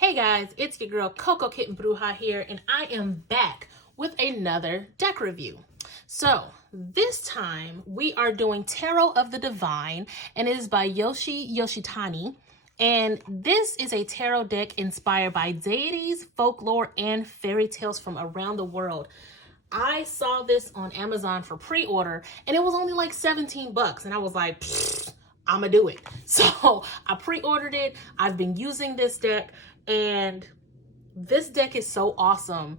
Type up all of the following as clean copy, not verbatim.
Hey guys, it's your girl Coco Kitten Bruja here, and I am back with another deck review. So this time we are doing Tarot of the Divine, and it is by Yoshi Yoshitani. And this is a tarot deck inspired by deities, folklore, and fairy tales from around the world. I saw this on Amazon for pre-order, and it was only like 17 bucks, and I was like, I'm gonna do it. So I pre-ordered it. I've been using this deck, and this deck is so awesome.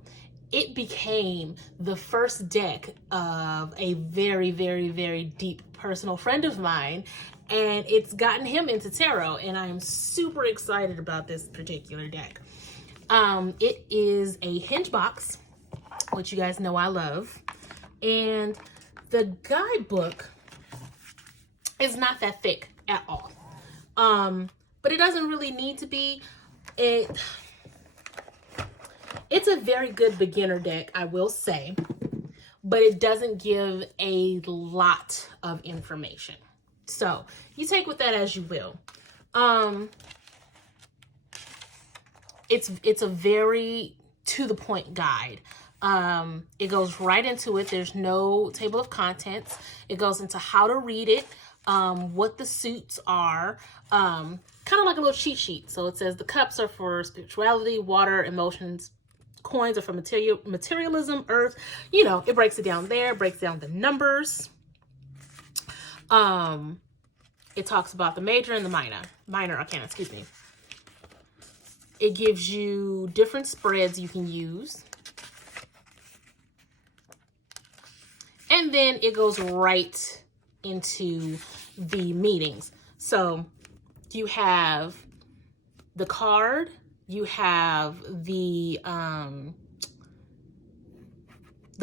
It became the first deck of a very, very, very deep personal friend of mine, and it's gotten him into tarot, and I am super excited about this particular deck. It is a hinge box, which you guys know I love, and the guidebook is not that thick at all, but it doesn't really need to be. It's a very good beginner deck, I will say, but it doesn't give a lot of information. So you take with that as you will. It's a very to the point guide. It goes right into it. There's no table of contents. It goes into how to read it, what the suits are, kind of like a little cheat sheet. So it says the cups are for spirituality, water, emotions, coins are for materialism, earth. You know, it breaks it down there, breaks down the numbers. It talks about the major and the minor arcana, excuse me. It gives you different spreads you can use. And then it goes right into the meanings. So you have the card, you have the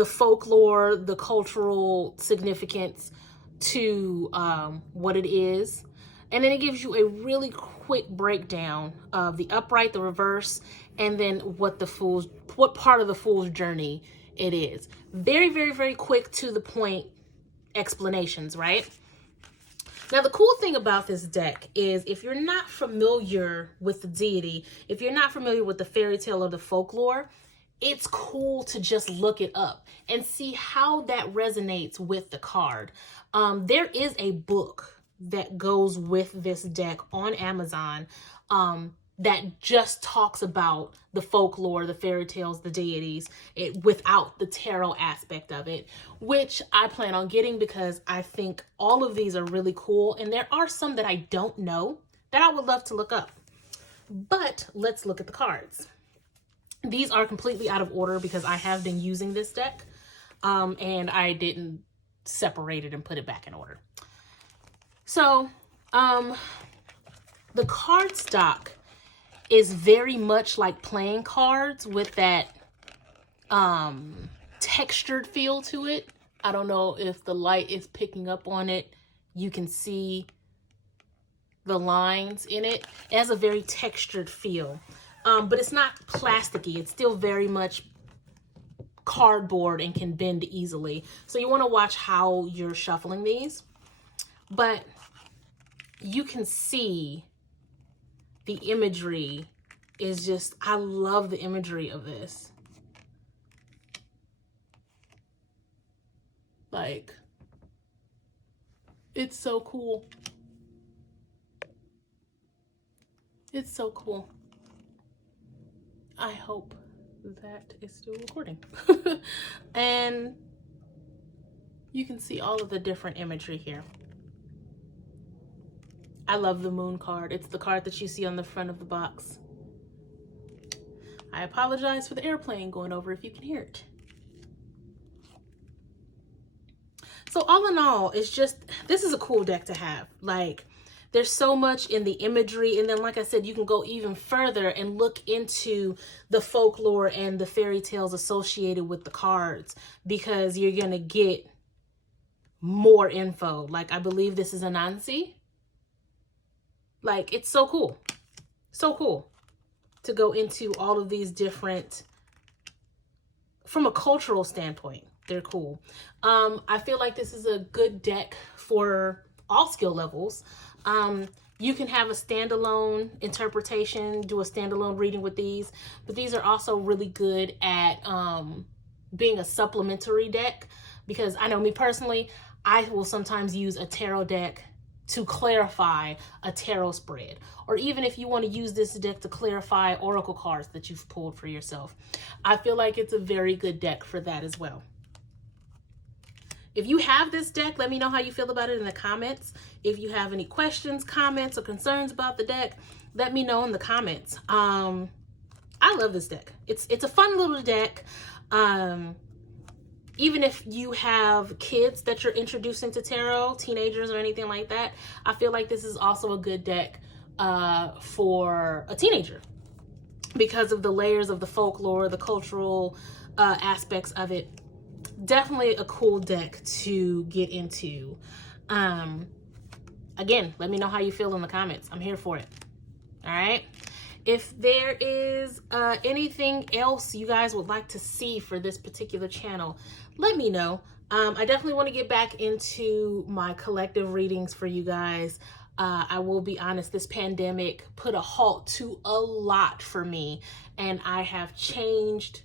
folklore, the cultural significance to what it is. And then it gives you a really quick breakdown of the upright, the reverse, and then what part of the fool's journey it is. Very, very, very quick to the point explanations, right? Now, the cool thing about this deck is if you're not familiar with the deity, if you're not familiar with the fairy tale or the folklore, it's cool to just look it up and see how that resonates with the card. There is a book that goes with this deck on Amazon that just talks about the folklore, the fairy tales, the deities, without the tarot aspect of it, which I plan on getting because I think all of these are really cool. And there are some that I don't know that I would love to look up. But let's look at the cards. These are completely out of order because I have been using this deck and I didn't separate it and put it back in order. So the card stock is very much like playing cards with that textured feel to it. I don't know if the light is picking up on it. You can see the lines in it. It has a very textured feel, but it's not plasticky. It's still very much cardboard and can bend easily. So you want to watch how you're shuffling these, but you can see the imagery is just, I love the imagery of this. Like, it's so cool. It's so cool. I hope that is still recording. And you can see all of the different imagery here. I love the moon card. It's the card that you see on the front of the box. I apologize for the airplane going over if you can hear it. So all in all, it's just, this is a cool deck to have. Like, there's so much in the imagery. And then, like I said, you can go even further and look into the folklore and the fairy tales associated with the cards because you're going to get more info. Like, I believe this is Anansi. Like, it's so cool. So cool to go into all of these different, from a cultural standpoint, they're cool. I feel like this is a good deck for all skill levels. You can have a standalone interpretation, do a standalone reading with these, but these are also really good at being a supplementary deck, because I know me personally, I will sometimes use a tarot deck to clarify a tarot spread, or even if you want to use this deck to clarify oracle cards that you've pulled for yourself. I feel like it's a very good deck for that as well. If you have this deck, let me know how you feel about it in the comments. If you have any questions, comments, or concerns about the deck, let me know in the comments. I love this deck. It's a fun little deck. Even if you have kids that you're introducing to tarot, teenagers or anything like that, I feel like this is also a good deck for a teenager, because of the layers of the folklore, the cultural aspects of it. Definitely a cool deck to get into. Again, let me know how you feel in the comments. I'm here for it. All right. If there is anything else you guys would like to see for this particular channel, let me know. I definitely want to get back into my collective readings for you guys. I will be honest, this pandemic put a halt to a lot for me, and I have changed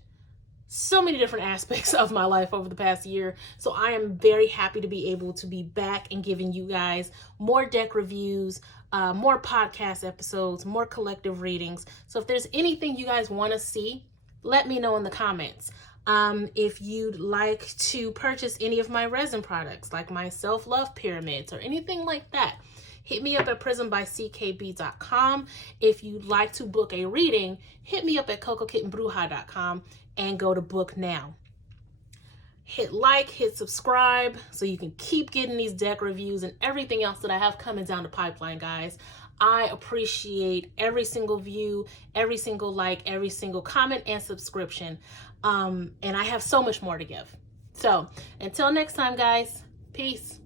so many different aspects of my life over the past year. So I am very happy to be able to be back and giving you guys more deck reviews, more podcast episodes, more collective readings. So if there's anything you guys want to see, let me know in the comments. If you'd like to purchase any of my resin products, like my self-love pyramids or anything like that, hit me up at prismbyckb.com. If you'd like to book a reading, hit me up at cocokittenbruja.com and go to book now. Hit like, hit subscribe, so you can keep getting these deck reviews and everything else that I have coming down the pipeline, guys. I appreciate every single view, every single like, every single comment and subscription. And I have so much more to give. So until next time, guys, peace.